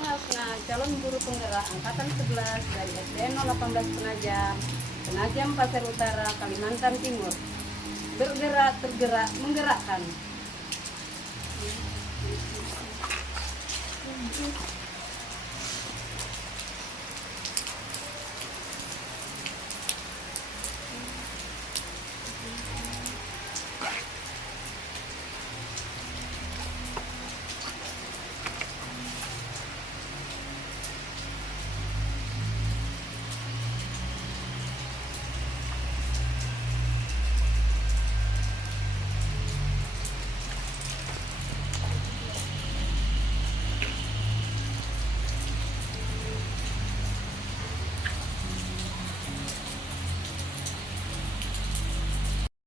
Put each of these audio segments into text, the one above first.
Hasna, calon guru penggerak angkatan 11 dari SDN 018 Penajam Pasir Utara, Kalimantan Timur. Bergerak, tergerak, menggerakkan.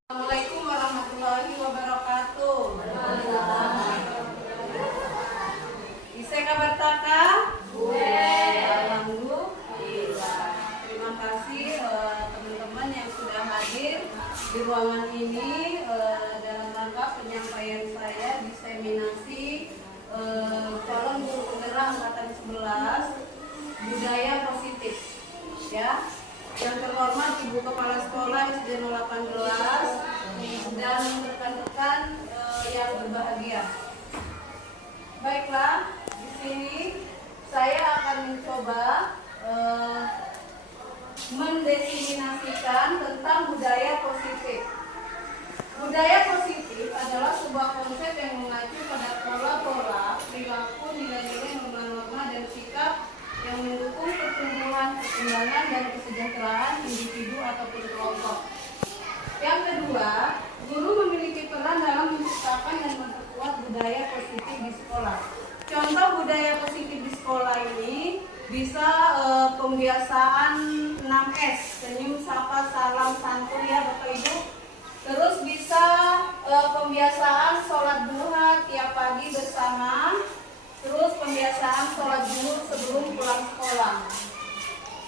Assalamualaikum warahmatullahi wabarakatuh. Bisa kabar taka? Alhamdulillah. Terima kasih teman-teman yang sudah hadir di ruangan ini dalam rangka penyampaian saya diseminasi calon guru penggerak angkatan 11 budaya positif. Ya. Yang terhormat Ibu Kepala Sekolah SD 018 dan rekan-rekan yang berbahagia. Baiklah, di sini saya akan mencoba mendefinisikan tentang budaya positif. Budaya positif adalah sebuah konsep yang mengacu pada pola-pola, perilaku, nilai-nilai, norma-norma, dan sikap yang mendukung pertumbuhan, perkembangan, dan kesejahteraan individu ataupun kelompok. Yang kedua, guru memiliki peran dalam menciptakan dan memperkuat budaya positif di sekolah. Contoh budaya positif di sekolah ini bisa pembiasaan 6S, senyum, sapa, salam, santun ya Bapak Ibu. Terus bisa pembiasaan sholat duha tiap pagi bersama. Terus pembiasaan sholat zuhur sebelum pulang sekolah.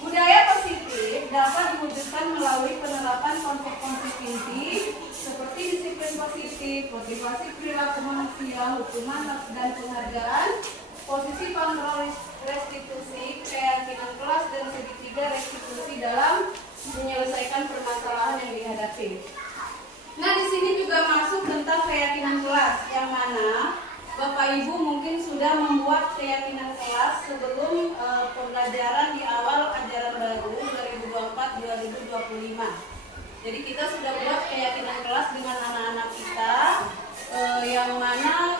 Budaya positif dapat diwujudkan melalui penerapan konsep-konsep inti seperti disiplin positif, motivasi perilaku manusia, hukuman dan penghargaan, posisi kontrol restitusi, keyakinan kelas, dan segitiga restitusi dalam menyelesaikan permasalahan yang dihadapi. Nah, di sini juga masuk tentang keyakinan kelas, yang mana Bapak Ibu mungkin sudah membuat keyakinan kelas sebelum pembelajaran di awal ajaran baru 2024-2025. Jadi kita sudah buat keyakinan kelas dengan anak-anak kita, yang mana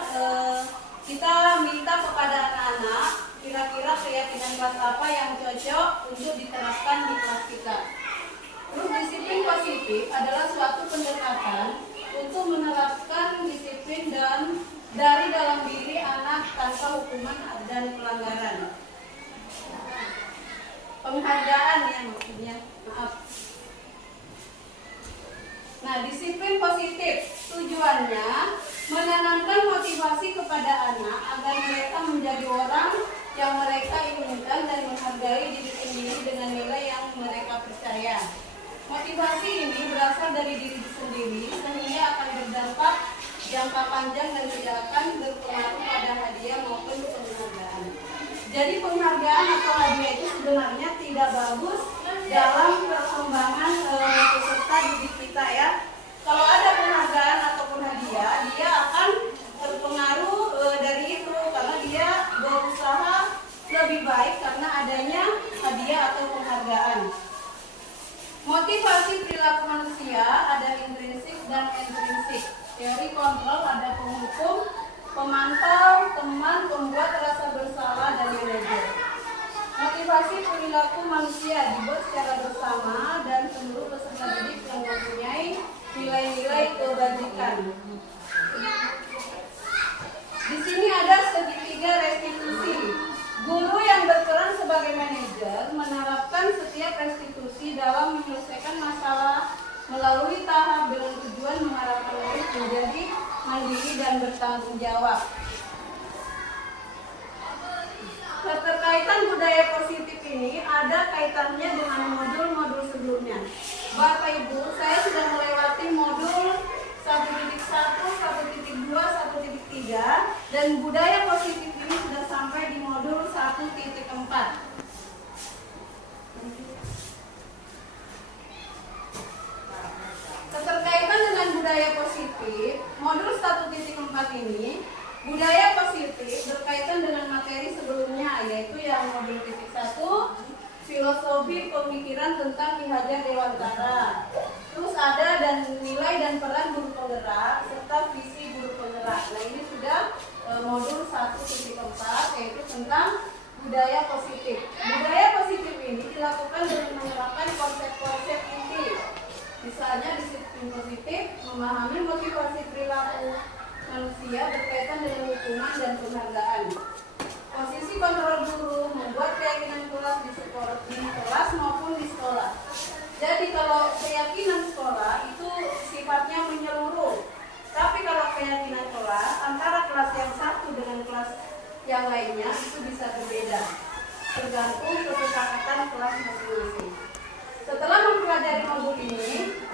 kita minta kepada anak-anak kira-kira keyakinan kelas apa yang cocok untuk diterapkan di kelas kita. Terus disiplin positif adalah suatu pendekatan untuk menerapkan disiplin dan dari dalam diri anak tanpa hukuman dan pelanggaran. Penghargaan ya maksudnya, maaf. Nah, disiplin positif tujuannya menanamkan motivasi kepada anak agar mereka menjadi orang yang mereka inginkan dan menghargai diri sendiri dengan nilai yang mereka percaya. Motivasi ini berasal dari diri sendiri sehingga akan berdampak jangka panjang dan tidak akan berpengaruh pada hadiah maupun penghargaan. Jadi penghargaan atau hadiah itu sebenarnya tidak bagus dalam perkembangan peserta didik kita ya. Kalau ada penghargaan ataupun hadiah, dia akan terpengaruh dari itu karena dia berusaha lebih baik karena adanya hadiah atau penghargaan. Motivasi perilaku manusia ada intrinsik dan ekstrinsik. Teori kontrol ada penghukum, pemantau, teman, pembuat rasa bersalah, dan manajer. Motivasi perilaku manusia dibuat secara bersama dan seluruh peserta didik yang mempunyai nilai-nilai kebajikan. Di sini ada segitiga restitusi. Guru yang berperan sebagai manajer menerapkan setiap restitusi dalam menyelesaikan masalah melalui tahap dengan tujuan mengarahkan murid menjadi mandiri dan bertanggung jawab. Keterkaitan budaya positif ini ada kaitannya dengan modul-modul sebelumnya. Bapak Ibu, saya sudah melewati modul 1.1, 1.2, 1.3 dan budaya positif ini sudah sampai di modul 1. yang modul titik 1, filosofi pemikiran tentang Ki Hajar Dewantara. Terus ada dan nilai dan peran guru penggerak serta visi guru penggerak. Nah ini sudah modul 1.4 yaitu tentang budaya positif. Budaya positif ini dilakukan dengan menerapkan konsep-konsep inti. Misalnya disiplin positif, memahami motivasi perilaku manusia berkaitan dengan hukuman dan penghargaan. Posisi kontrol guru, membuat keyakinan kelas di kelas maupun di sekolah. Jadi kalau keyakinan sekolah itu sifatnya menyeluruh. Tapi kalau keyakinan kelas antara kelas yang satu dengan kelas yang lainnya itu bisa berbeda, tergantung kesepakatan kelas masing-masing. Setelah mempelajari modul ini,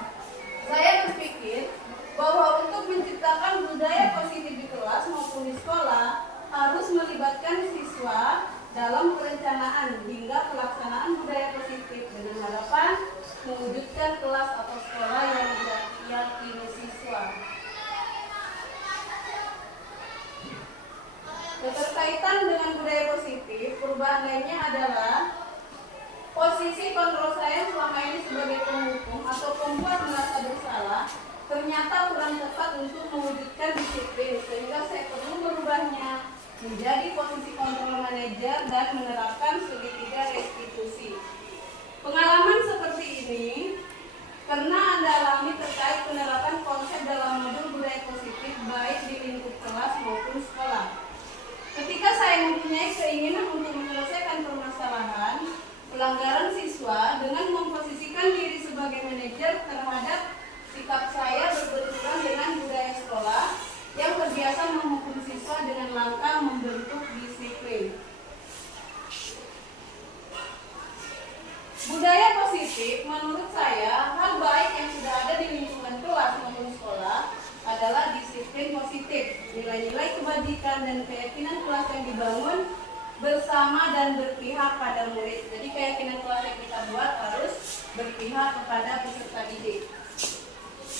saya berpikir bahwa untuk menciptakan budaya positif di kelas maupun di sekolah harus melibatkan siswa dalam perencanaan hingga pelaksanaan budaya positif dengan harapan mewujudkan kelas atau sekolah yang diyakini siswa. Keterkaitan dengan budaya positif, perubahan lainnya adalah posisi kontrol saya selama ini sebagai penghukum atau pembuat merasa bersalah ternyata kurang tepat untuk mewujudkan disiplin, sehingga saya perlu merubahnya menjadi posisi kontrol manajer dan menerapkan segitiga restitusi. Pengalaman seperti ini karena Anda alami terkait penerapan konsep dalam modul budaya positif baik di lingkup kelas maupun sekolah. Ketika saya mempunyai keinginan untuk menyelesaikan permasalahan pelanggaran siswa dengan memposisikan diri sebagai manajer terhadap sikap saya berbenturan dengan budaya sekolah yang terbiasa menghukum siswa dengan langkah membentuk disiplin. Budaya positif menurut saya hal baik yang sudah ada di lingkungan kelas maupun sekolah adalah disiplin positif, nilai-nilai kebajikan dan keyakinan kelas yang dibangun bersama dan berpihak pada murid. Jadi keyakinan kelas yang kita buat harus berpihak kepada peserta didik.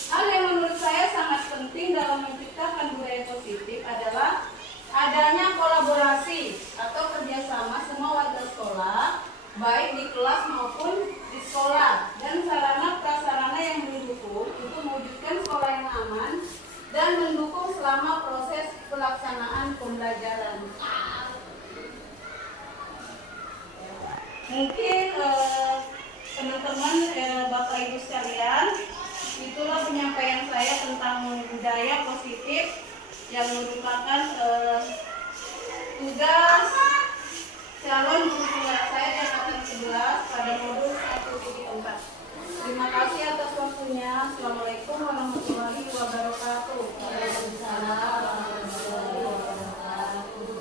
Hal yang menurut saya sangat penting dalam menciptakan budaya positif adalah adanya kolaborasi atau kerjasama semua warga sekolah, baik di kelas maupun di sekolah, dan sarana prasarana yang mendukung untuk mewujudkan sekolah yang aman dan mendukung selama proses pelaksanaan pembelajaran. Mungkin teman-teman, Bapak Ibu sekalian, itulah penyampaian saya tentang budaya positif yang merupakan tugas calon guru penggerak saya di angkatan 11 pada modul 1.4. Terima kasih atas waktunya. Assalamualaikum warahmatullahi wabarakatuh. Waalaikumsalam warahmatullahi wabarakatuh.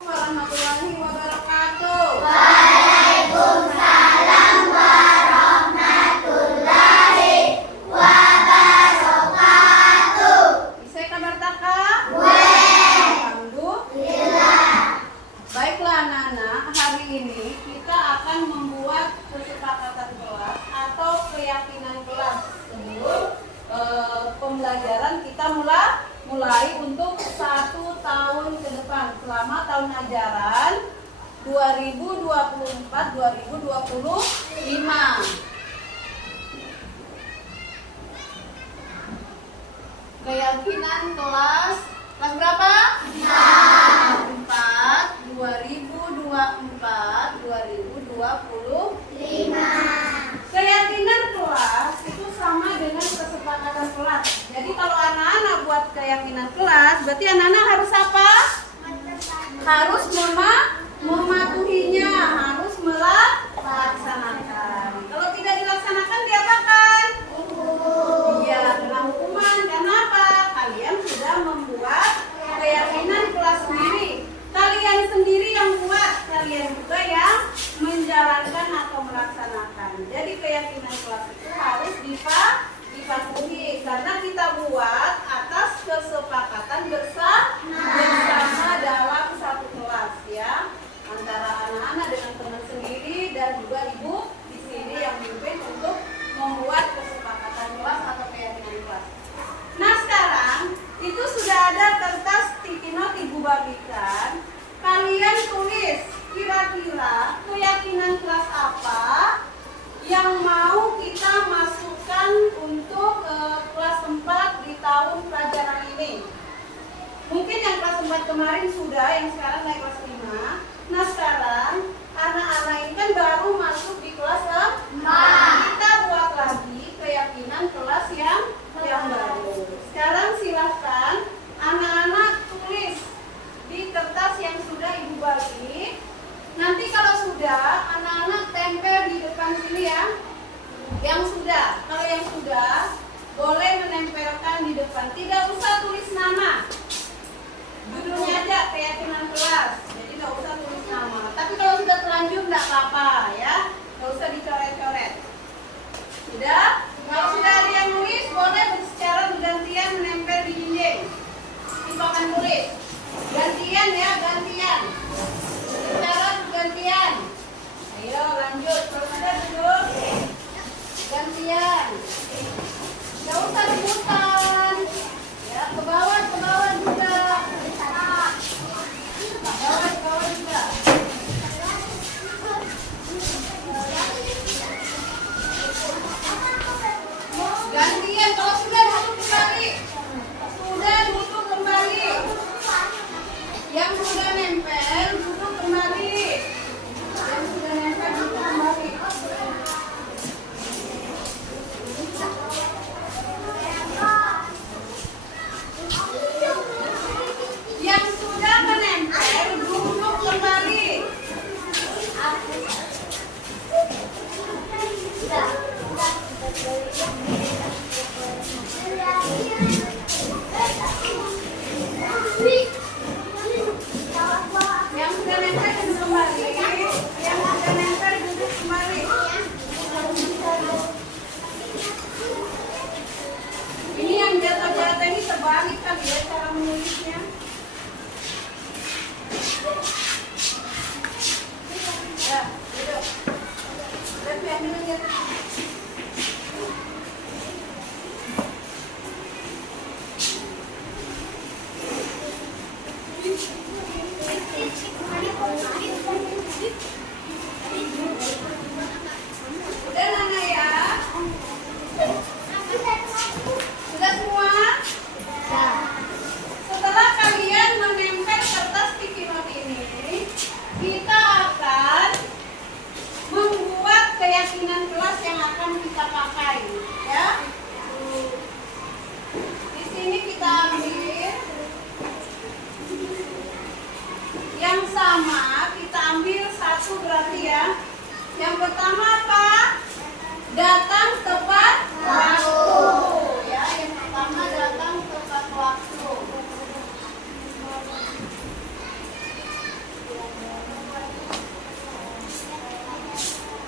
Warahmatullahi wabarakatuh. Waalaikumsalam warahmatullahi wabarakatuh. Bisa kabar taka? Alhamdulillah. Baiklah anak-anak, hari ini kita akan membuat kesepakatan kelas atau keyakinan kelas sebelum pembelajaran kita mulai untuk 1 tahun ke depan selama tahun ajaran 2024-2025. Keyakinan kelas berapa? 4 2024-2025. Keyakinan kelas itu sama dengan kesepakatan kelas. Jadi kalau anak-anak buat keyakinan kelas, berarti anak-anak harus apa? Harus mematuhinya, harus melaksanakan. Kalau tidak dilaksanakan diapakan? Iya, kena hukuman. Kenapa? Kalian sudah membuat keyakinan kelas sendiri. Kalian sendiri yang buat, kalian juga yang menjalankan atau melaksanakan. Jadi keyakinan kelas itu harus dipatuhi karena kita buat atas kesepakatan bersama dalam satu kelas ya, antara anak-anak dengan teman sendiri dan juga ibu di sini yang memimpin untuk membuat kesepakatan kelas atau keyakinan kelas. Nah sekarang itu sudah ada kertas sticky note ibu bagikan. Kalian tulis kira-kira kira-kira keyakinan kelas apa yang mau kita masukkan untuk kelas 4 di tahun pelajaran ini? Mungkin yang kelas 4 kemarin sudah, yang sekarang naik kelas 5. Nah sekarang anak-anak ini kan baru masuk di kelas 4. Kita buat lagi keyakinan kelas yang baru. Sekarang silahkan anak-anak tulis di kertas yang sudah ibu bagi. Nanti kalau sudah, anak-anak tempel di depan sini ya. Yang sudah, kalau yang sudah boleh menempelkan di depan. Tidak usah tulis nama, judulnya aja keyakinan kelas. Jadi nggak usah tulis nama. Tapi kalau sudah terlanjur nggak apa-apa ya, nggak usah dicoret-coret. Sudah? Kalau sudah ada yang nulis, boleh secara bergantian menempel di dinding. Ibu akan tulis. Gantian ya, gantian. Secara bergantian. Ayo lanjut, kalau sudah duduk. Gantian. Nggak usah rebutan. Ya, ke bawah juga. Ke bawah juga. Gantian, kalau sudah duduk kembali. Sudah duduk kembali. Yang sudah nempel duduk kembali. Yang sudah nempel duduk kembali. Yang sudah menempel duduk kembali. Yang sudah nempel duduk kembali. Yang sudah nempel duduk kembali. Ini yang jatuh-jatuh ini terbalik kali ya cara menulisnya. Ya, duduk. Tapi ambil jatuh. Udah Nana ya? Sudah semua? Setelah kalian menempel kertas sticky note ini, kita akan membuat keyakinan kelas yang akan kita pakai, ya. Di sini kita ambil yang sama, kita ambil satu berarti ya. Yang pertama apa? Datang tepat waktu. Ya, yang pertama datang tepat waktu.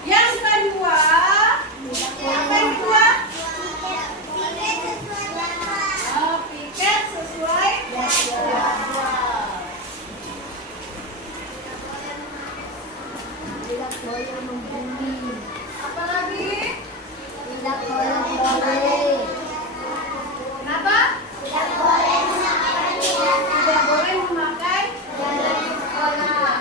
Yang kedua, piket sesuai jadwal. Tidak boleh membuli. Apa lagi? Tidak boleh membuli. Kenapa? Tidak boleh memakai Tidak boleh memakai dalam sekolah.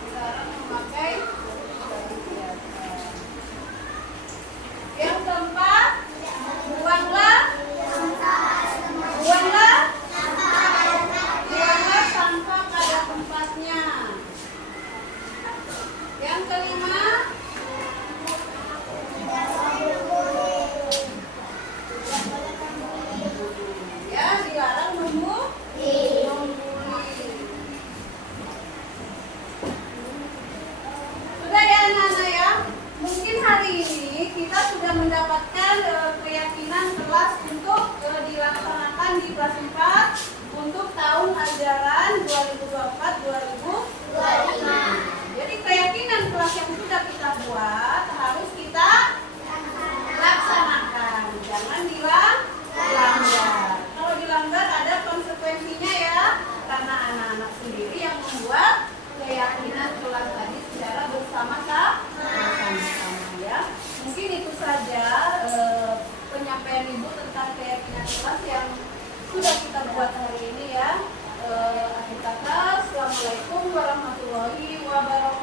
Dilarang memakai. Yang keempat, buanglah sampah pada tempatnya. Yang kelima, ya dilarang membuli. Sudah ya anak-anak ya. Mungkin hari ini kita sudah mendapatkan keyakinan kelas untuk dilaksanakan di kelas 4 untuk tahun ajaran 2024-2025. Jadi keyakinan kelas yang sudah kita buat harus kita laksanakan. Jangan dilanggar. Kalau dilanggar ada konsekuensinya ya, karena anak-anak sendiri yang membuat keyakinan kelas tadi secara bersama-sama ya. Mungkin itu saja kelas yang sudah kita buat hari ini ya. Akhir kata, Assalamualaikum warahmatullahi wabarakatuh.